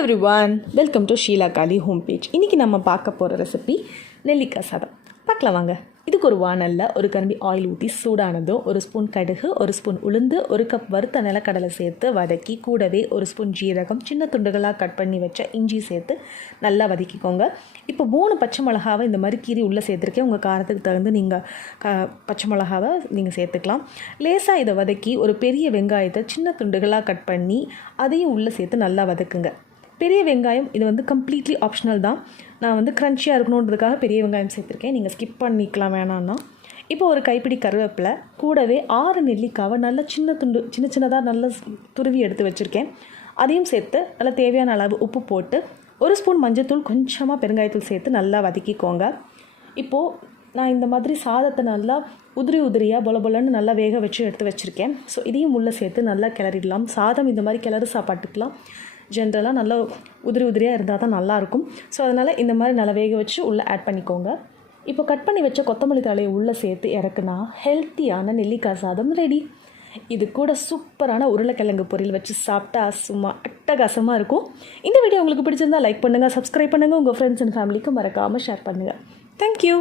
Everyone, welcome to Sheila காலி home page. இன்றைக்கி நம்ம பார்க்க போகிற ரெசிபி நெல்லிக்காய் சாதம். பார்க்கலாம் வாங்க. இதுக்கு ஒரு வானல்ல ஒரு கரண்டி ஆயில் ஊற்றி சூடானதும் ஒரு ஸ்பூன் கடுகு, ஒரு ஸ்பூன் உளுந்து, ஒரு கப் வறுத்த நிலக்கடலை சேர்த்து வதக்கி கூடவே ஒரு ஸ்பூன் ஜீரகம், சின்ன துண்டுகளாக கட் பண்ணி வச்ச இஞ்சி சேர்த்து நல்லா வதக்கிக்கோங்க. இப்போ 3 பச்சை மிளகாவை இந்த மாதிரி கீரி உள்ளே சேர்த்துருக்கேன். உங்கள் காரத்துக்கு தகுந்து நீங்கள் பச்சை மிளகாவை நீங்கள் சேர்த்துக்கலாம். லேசாக இதை வதக்கி ஒரு பெரிய வெங்காயத்தை சின்ன துண்டுகளாக கட் பண்ணி அதையும் உள்ளே சேர்த்து நல்லா வதக்குங்க. பெரிய வெங்காயம் இது வந்து கம்ப்ளீட்லி ஆப்ஷனல் தான். நான் க்ரன்ச்சியாக இருக்கணுன்றதுக்காக பெரிய வெங்காயம் சேர்த்துருக்கேன். நீங்கள் ஸ்கிப் பண்ணிக்கலாம் வேணான்னா. இப்போ ஒரு கைப்பிடி கருவேப்பிலை, கூடவே 6 நெல்லிக்காவை நல்லா சின்னதாக நல்லா துருவி எடுத்து வச்சுருக்கேன். அதையும் சேர்த்து நல்லா தேவையான அளவு உப்பு போட்டு ஒரு ஸ்பூன் மஞ்சள்தூள், கொஞ்சமாக பெருங்காயத்தூள் சேர்த்து நல்லா வதக்கிக்கோங்க. இப்போது நான் இந்த மாதிரி சாதத்தை நல்லா உதிரியாக பொலன்னு நல்லா வேக வச்சு எடுத்து வச்சுருக்கேன். ஸோ இதையும் உள்ளே சேர்த்து நல்லா கிளறிடலாம். சாதம் இந்த மாதிரி கிளறு சாப்பாட்டுக்கலாம் ஜென்ரலாக நல்லா உதிரியாக இருந்தால் தான் நல்லாயிருக்கும். ஸோ அதனால் இந்த மாதிரி நல்லா வேக வச்சு உள்ளே ஆட் பண்ணிக்கோங்க. இப்போ கட் பண்ணி வச்ச கொத்தமல்லி தழையை உள்ளே சேர்த்து இறக்குனா ஹெல்த்தியான நெல்லிக்காய் சாதம் ரெடி. இது கூட சூப்பரான உருளைக்கிழங்கு பொரியல் வச்சு சாப்பிட்டா சும்மா அட்டகாசமாக இருக்கும். இந்த வீடியோ உங்களுக்கு பிடிச்சிருந்தால் லைக் பண்ணுங்கள், சப்ஸ்கிரைப் பண்ணுங்கள், உங்கள் ஃப்ரெண்ட்ஸ் அண்ட் ஃபேமிலிக்கு மறக்காமல் ஷேர் பண்ணுங்கள். தேங்க்யூ.